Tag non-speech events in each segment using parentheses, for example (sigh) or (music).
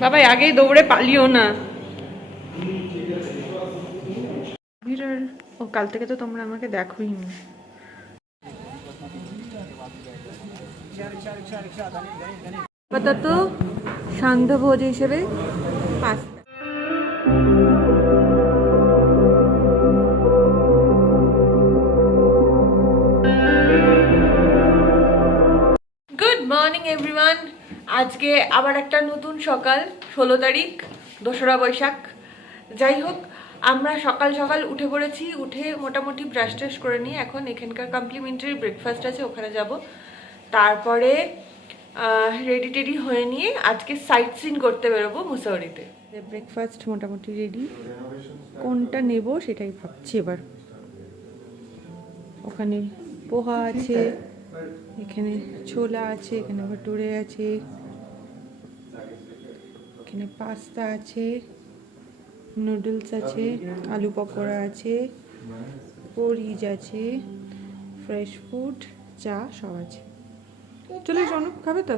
বাবা আগেই দৌড়ে পালিও না। বিরাল ও কাল থেকে তো তোমরা আমাকে দেখোই নি আপাতত সান্ধ্য ভোজ হিসেবে পাস্তা আজকে আবার একটা নতুন সকাল, ষোলো তারিখ, দোসরা বৈশাখ। যাই হোক, আমরা সকাল সকাল উঠে পড়েছি, উঠে মোটামুটি ব্রাশ ট্রাশ করে নিয়ে এখন এখানকার কমপ্লিমেন্টারি ব্রেকফাস্ট আছে, ওখানে যাব। তারপরে রেডি টেডি হয়ে নিয়ে আজকে সাইট সিন করতে বেরোবো মুসৌরিতে ব্রেকফাস্ট মোটামুটি রেডি কোনটা নেব সেটাই ভাবছি এবার। ওখানে পোহা আছে, এখানে ছোলা আছে, এখানে ভটুরে আছে। এখানে পাস্তা আছে, নুডলস আছে, আলু পকোড়া আছে, পরিজ আছে ফ্রেশ ফুড চা সব আছে। চলে শোনো খাবে তো?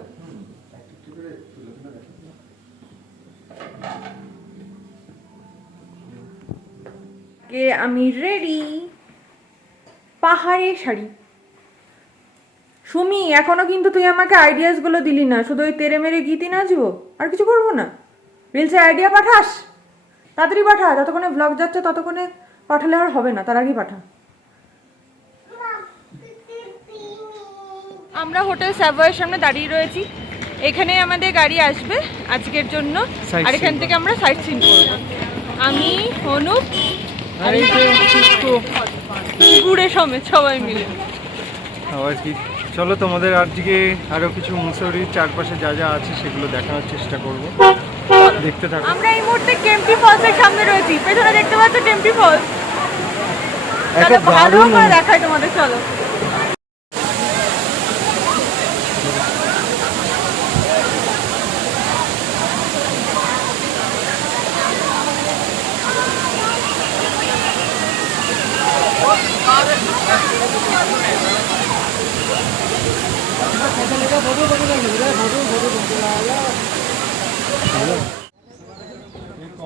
কে আমি রেডি পাহাড়ে শাড়ি। সুমি, এখনও কিন্তু তুই আমাকে আইডিয়াসগুলো দিলি না, শুধু ওই তেরে মেরে গীতি নাচবো? আর কিছু করব না? রিলসে আইডিয়া পাঠাস? তাড়াতাড়ি পাঠা যতক্ষণে ব্লগ যাচ্ছে ততক্ষণে পাঠালে আর হবে না তার আগেই পাঠা। আমরা হোটেল স্যাভয়ের সামনে দাঁড়িয়ে রয়েছি। এখানে আমাদের গাড়ি আসবে আজকের জন্য। আর এখান থেকে আমরা সাইট সিন করব। আমি অনুপ গুড়ে সমেত সবাই মিলে। আবার কি? চলো তোমাদের আজকে আরও কিছু মুসৌরির চারপাশে যা যা আছে সেগুলো দেখানোর চেষ্টা করব। দেখতে থাকো। আমরা এই মুহূর্তে কেম্পি ফলসের সামনে রয়েছি। পেছনে দেখতে পাচ্ছ কেম্পি ফলস একটা ভালো করে দেখাই তোমাদের চলো এই কোম্পানিটার নাম পার্থ উদ্যান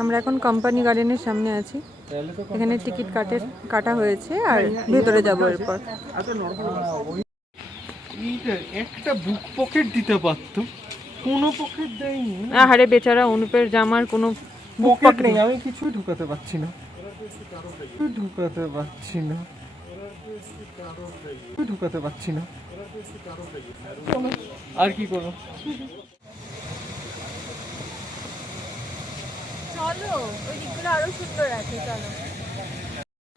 আমরা এখন কোম্পানি গার্ডেনের সামনে আছি। এখানে টিকিট কাটে কাটা হয়েছে আর ভেতরে যাব এরপর। একটা বুক পকেট দিতে পারতো কোনো পকেট দেয়নি আহারে বেচারা অনুপের জামার কোনো বুক পকেট নেই। আমি কিছুই ঢুকাতে পারছি না। ঢুকাতে পারছি না। ঢুকাতে পারছি না। আর কি করব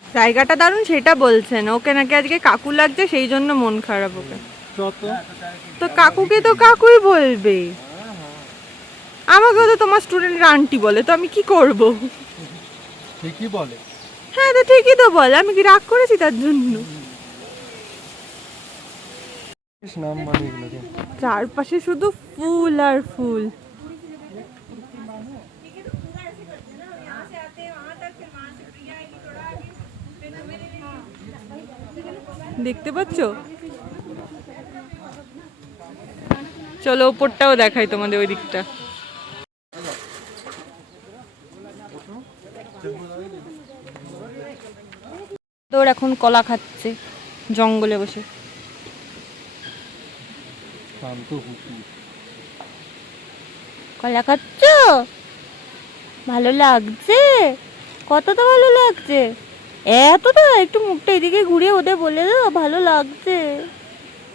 জায়গাটা দারুণ সেটা বলছেন। ওকে নাকি আজকে কাকু লাগছে সেই জন্য মন খারাপ ওকে। তো কাকুকে তো কাকুই বলবে। আমাকেও তো তোমার স্টুডেন্ট আন্টি বলে তো আমি কি করব? ঠিকই বলে। হ্যাঁ তো ঠিকই তো বল আমি কি রাগ করেছি তার জন্য? নাম মানে এগুলোকে চারপাশে শুধু ফুল আর ফুল। দেখতে পাচ্ছ? চলো ওপরটাও দেখাই তোমাদের ওই দিকটা। তোর এখন কলা খাচ্ছে, জঙ্গলে বসে। শান্ত হুকি কলা খাচ্ছ? ভালো লাগছে? কতটা ভালো লাগছে? এতটা একটু মুখটা এদিকে ঘুরিয়ে ওদের বলে দাও ভালো লাগছে।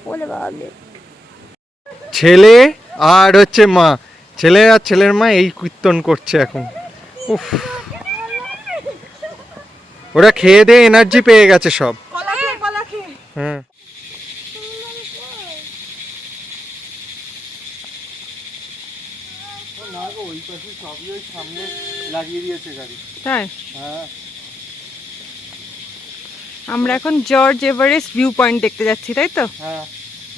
বলে বাবা ছেলে আর হচ্ছে মা। ছেলে আর ছেলের মা এই কীর্তন করছে এখন। উফ। ওরা খেয়ে দিয়ে এনার্জি পেয়ে গেছে সব। হ্যাঁ। না গো ওই পাশে সবই ওই সামনে লাগিয়ে দিয়েছে গাড়ি। তাই? হ্যাঁ। আমরা এখন জর্জ এভারেস্ট ভিউ পয়েন্ট দেখতে যাচ্ছি তাই তো? হ্যাঁ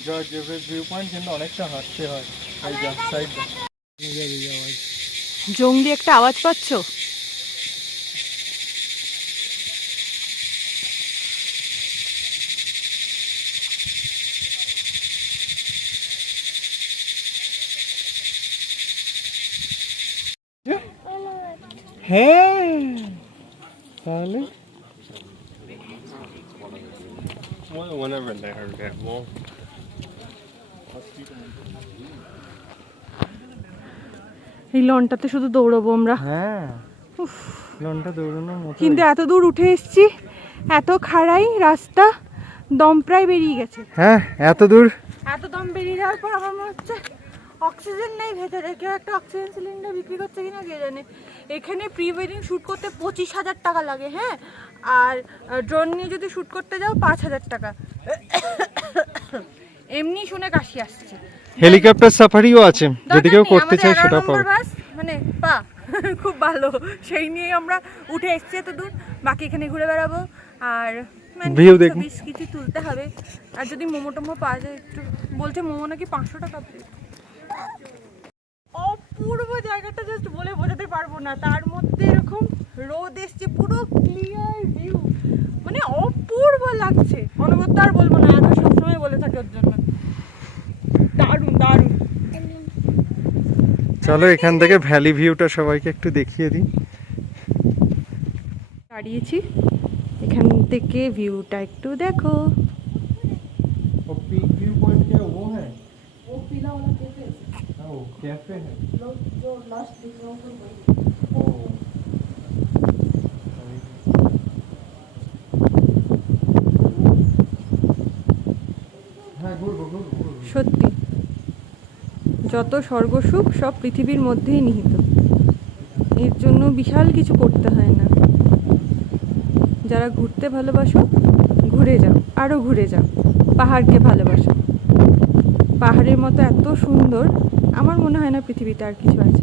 জর্জ এভারেস্ট ভিউ পয়েন্ট কিন্তু অনেকটা হাঁটতে হয়। এই সাইড জঙ্গলি একটা আওয়াজ পাচ্ছো? হ্যাঁ। তাহলে? Whenever they're that long. এই লনটাতে শুধু দৌড়বো আমরা। হ্যাঁ। লনটা দৌড়ানোর মতো কিন্তু এত দূর উঠে এসেছি এত খাড়াই রাস্তা দম প্রায় বেরিয়ে গেছে। হ্যাঁ এত দূর? এত দম বেরিয়ে যাওয়ার পর আমার মনে হচ্ছে অক্সিজেন নেই ভেতরে। কেউ একটা অক্সিজেন সিলিন্ডার বিক্রি করছে কিনা কে জানে। এখানে প্রি ওয়েডিং শ্যুট করতে পঁচিশ হাজার টাকা লাগে হ্যাঁ? আর ড্রোন নিয়ে যদি শ্যুট করতে যাও পাঁচ হাজার টাকা। এমনি শুনে কাশি আসছে। হেলিকপ্টার সাফারিও আছে। যদি কেউ করতে চায় সেটা পাবে। মানে পা (laughs) খুব ভালো। সেই নিয়ে আমরা উঠে এসছি এত দূর বাকি এখানে ঘুরে বেড়াবো। আর মানে View কিছু তুলতে হবে। আর যদি মোমো টোমো পাওয়া যায় একটু বলছে মোমো নাকি পাঁচশো টাকা plate। অপূর্ব জায়গাটা জাস্ট বলে বোঝাতে পারব না। তার মধ্যে এরকম রোদ এসছে পুরো ক্লিয়ার ভিউ মানে অপূর্ব লাগছে। অনবদ্য আর বলব না আমি সবসময় বলে থাকে ওর জন্য। দারুণ দারুণ। চলো এখান থেকে ভ্যালি ভিউটা সবাইকে একটু দেখিয়ে দিই। দাঁড়িয়েছি। এখান থেকে ভিউটা একটু দেখো। है कैफे है जो लास्ट दिख रहा হ্যাঁ ঘুরবো ঘুরবো ঘুরবো সত্যি যত স্বর্গসুখ সব পৃথিবীর মধ্যেই নিহিত এর জন্য বিশাল কিছু করতে হয় না যারা ঘুরতে ভালোবাসো ঘুরে যাও আরও ঘুরে যাও পাহাড়কে ভালোবাসো পাহাড়ের মতো এত সুন্দর আমার মনে হয় না পৃথিবীতে আর কিছু আছে।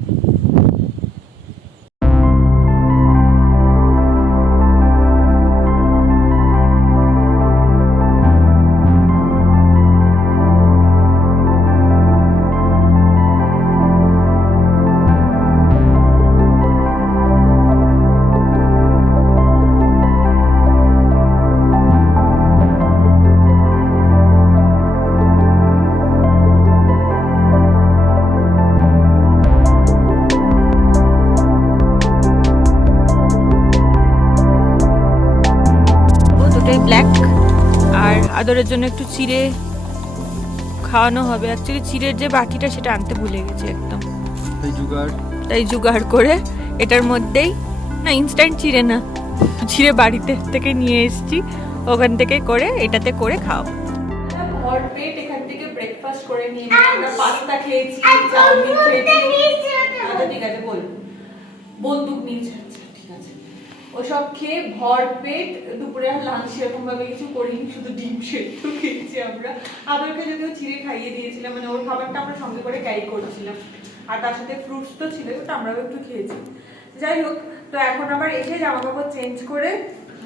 আদরের জন্য একটু চিড়ে খাওয়ানো হবে। অ্যাকচুয়ালি চিড়ের যে বাটিটা সেটা আনতে ভুলে গেছি একদম। এই জুগাড়? তাই জোগাড় করে এটার মধ্যেই না ইনস্ট্যান্ট চিড়ে না চিড়ে বাড়িতে থেকে নিয়ে এসেছি। ওখান থেকে করে এটাতে করে খাওয়াবো। ভর পেট এখান থেকে ব্রেকফাস্ট করে নিয়ে আমরা পাস্তা খেয়েছি চাউমিন খেয়েছি। আচ্ছা ঠিক আছে বল। বন্দুক নিয়েছে আচ্ছা ঠিক আছে। ওসব খেয়ে ভর পেট দুপুরে আর লাঞ্চ সেরকম ভাবে কিছু করিনি শুধু ডিম সেদ্ধ খেয়েছি আমরা। আদরকে যদিও চিড়ে খাইয়ে দিয়েছিলাম মানে ওর খাবারটা আমরা সঙ্গে করে ক্যারি করছিলাম। আর তার সাথে ফ্রুটস তো ছিল ওটা আমরাও একটু খেয়েছি। যাই হোক তো এখন আবার এসে জামা কাপড় চেঞ্জ করে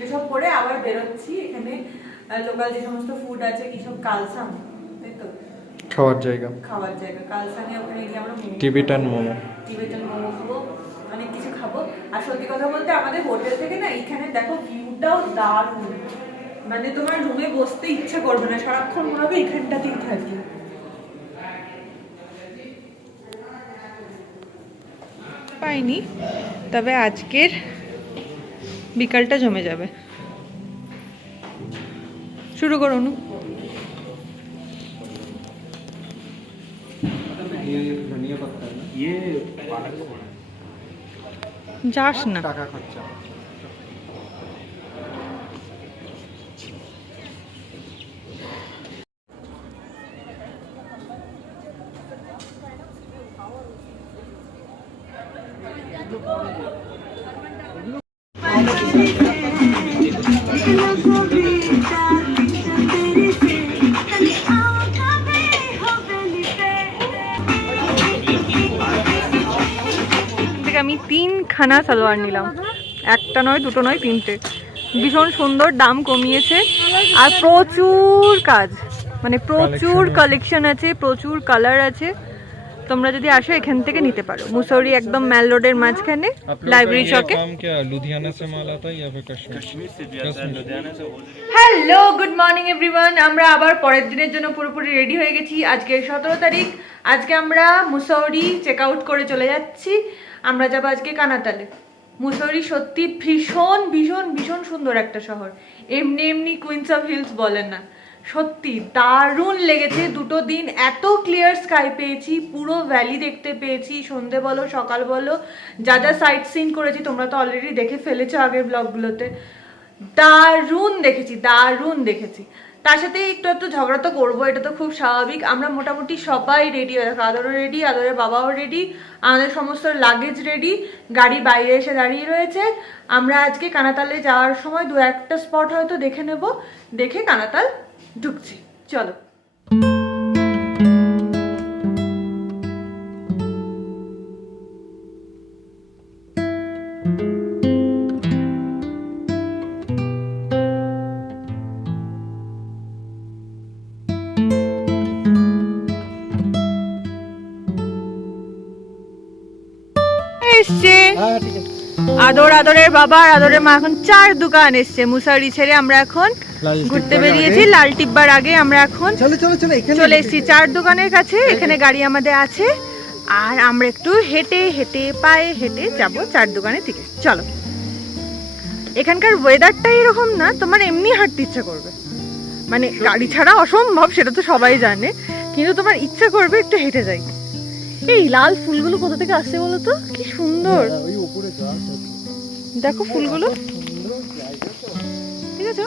এসব করে আবার বেরোচ্ছি। এখানে লোকাল যে সমস্ত ফুড আছে কি সব কালসাম তাই তো? খাওয়ার জায়গা। খাওয়ার জায়গা কালসামে ওখানে গিয়ে আমরা টিবেটান মোমো। টিবেটান মোমো খাব অনেক কিছু খাব আর সত্যি কথা বলতে আমাদের হোটেল থেকে না এখানে দেখো ভিউটাও দারুণ। মানে তোমার রুমে বসতে ইচ্ছে করবে না সারাক্ষণ মনে হবে এখানটাতেই থাকি। পাইনি তবে আজকের বিকালটা জমে যাবে। শুরু করুন যাস না। টাকা খরচা। দুখানা সালোয়ার নিলাম। একটা নয় দুটো নয় তিনটে। ভীষণ সুন্দর দাম কমিয়েছে আর প্রচুর কাজ। মানে প্রচুর কালেকশন আছে প্রচুর কালার আছে। তোমরা যদি আসো এখান থেকে নিতে পারো। মুসৌরি একদম ম্যাল রোডের মাঝখানে লাইব্রেরি চকে। হ্যালো গুড মর্নিং এভরিওয়ান আমরা আবার পরের দিনের জন্য পুরোপুরি রেডি হয়ে গেছি। আজকে সতেরো তারিখ। আজকে আমরা মুসৌরি চেক আউট করে চলে যাচ্ছি। আমরা যাব আজকে কানাতালে মুসৌরি সত্যি ভীষণ ভীষণ ভীষণ সুন্দর একটা শহর। এমনি এমনি কুইন্স অফ হিলস বলেন না। সত্যি দারুণ লেগেছে দুটো দিন। এত ক্লিয়ার স্কাই পেয়েছি, পুরো ভ্যালি দেখতে পেয়েছি। সন্ধে বলো, সকাল বলো, যা যা সাইট সিন করেছি, তোমরা তো অলরেডি দেখে ফেলেছো আগের ব্লগগুলোতে দারুণ দেখেছি দারুণ দেখেছি। তার সাথে একটু একটু ঝগড়া তো করব, এটা তো খুব স্বাভাবিক। আমরা মোটামুটি সবাই রেডি হয়ে দেখো আদরও রেডি আদরের বাবাও রেডি আমাদের সমস্ত লাগেজ রেডি গাড়ি বাইরে এসে দাঁড়িয়ে রয়েছে। আমরা আজকে কানাতালে যাওয়ার সময় দু একটা স্পট হয়তো দেখে নেব, দেখে কানাতাল ঢুকছি। চলো। আদর আদরের বাবা আর আদরের মা এখন চার দোকান এসছে। মুসারি ছেড়ে আমরা এখন ঘুরতে বেরিয়েছি লাল টিব্বার আগে আমরা এখন চলো এসেছি চার দোকানের কাছে এখানে গাড়ি আমাদের আছে। আর আমরা একটু হেঁটে হেঁটে পায়ে হেঁটে যাব চার দোকানের দিকে। চলো। এখানকার ওয়েদারটাই এরকম না তোমার এমনি হাঁটতে ইচ্ছা করবে। মানে গাড়ি ছাড়া অসম্ভব সেটা তো সবাই জানে। কিন্তু তোমার ইচ্ছা করবে একটু হেঁটে যাই। এই লাল ফুলগুলো কোথা থেকে আসছে বলো তো? কি সুন্দর। ওই উপরে দেখো ফুলগুলো। ঠিক আছে?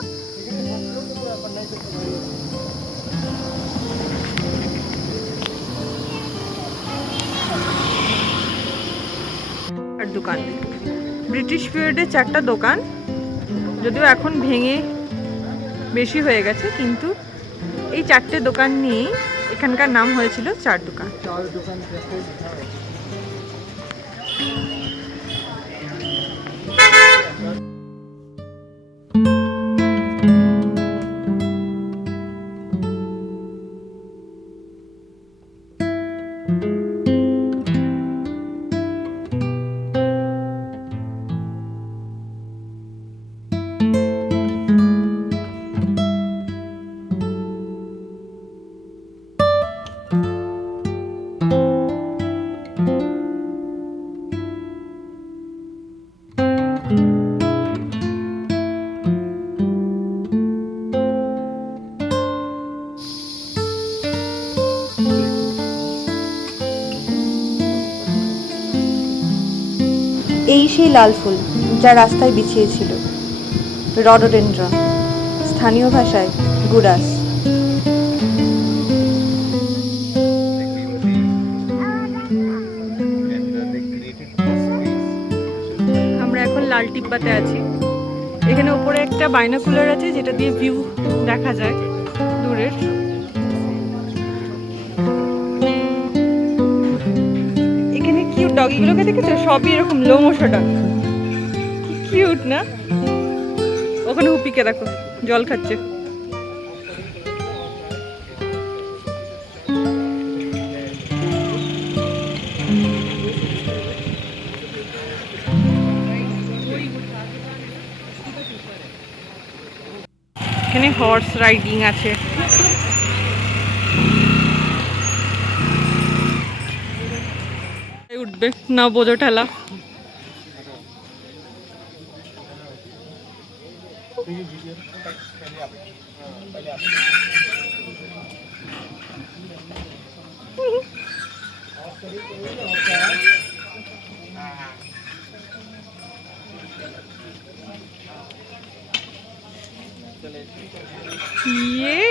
আর দোকান। ব্রিটিশ পিরিয়ডের চারটা দোকান। যদিও এখন ভেঙে বেশি হয়ে গেছে, কিন্তু এই চারটে দোকান নিয়েই এখানকার নাম হয়েছিল চার দোকান চার দোকান। লাল ফুল, যা রাস্তায় বিছিয়েছিল। রডোডেন্ড্রন, স্থানীয় ভাষায় গুরাস। আমরা এখন লাল টিব্বাতে আছি। এখানে উপরে একটা বাইনাকুলার আছে, যেটা দিয়ে ভিউ দেখা যায় দূরের। ডগিগুলোকে দেখেছ? সবই এরকম লোমোশো ডগ কিউট না? ওখানে হুপিকে দেখো, জল খাচ্ছে। এখানে হর্স রাইডিং আছে। উঠবে না বোঝো ঠেলা ইয়ে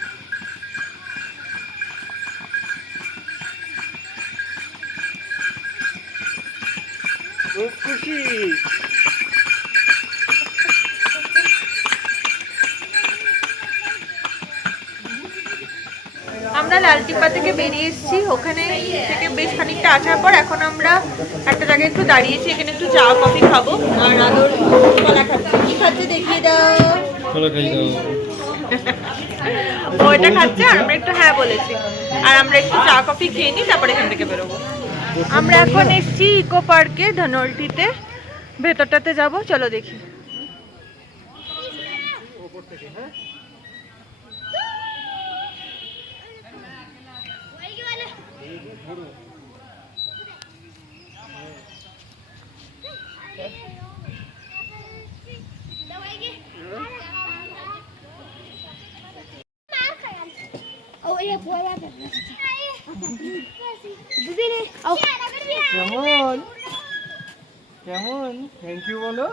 একটা জায়গায় একটু দাঁড়িয়েছি এখানে একটু চা কফি খাব। আর আদর কলা খাচ্ছে কি খাচ্ছে দেখিয়ে দাও। চলো খাই দাও। ও এটা খাচ্ছে আর আমরা একটু হ্যাঁ বলেছি। আর আমরা একটু চা কফি খেয়ে নিই তারপরে এখান থেকে বেরোবো। আমরা এখন এসেছি ইকো পার্কে ধনলটিতে। ভেতরটাতে যাব চলো দেখি। Oh iya, buaya কেমন? কেমন? থ্যাংক ইউ বলো।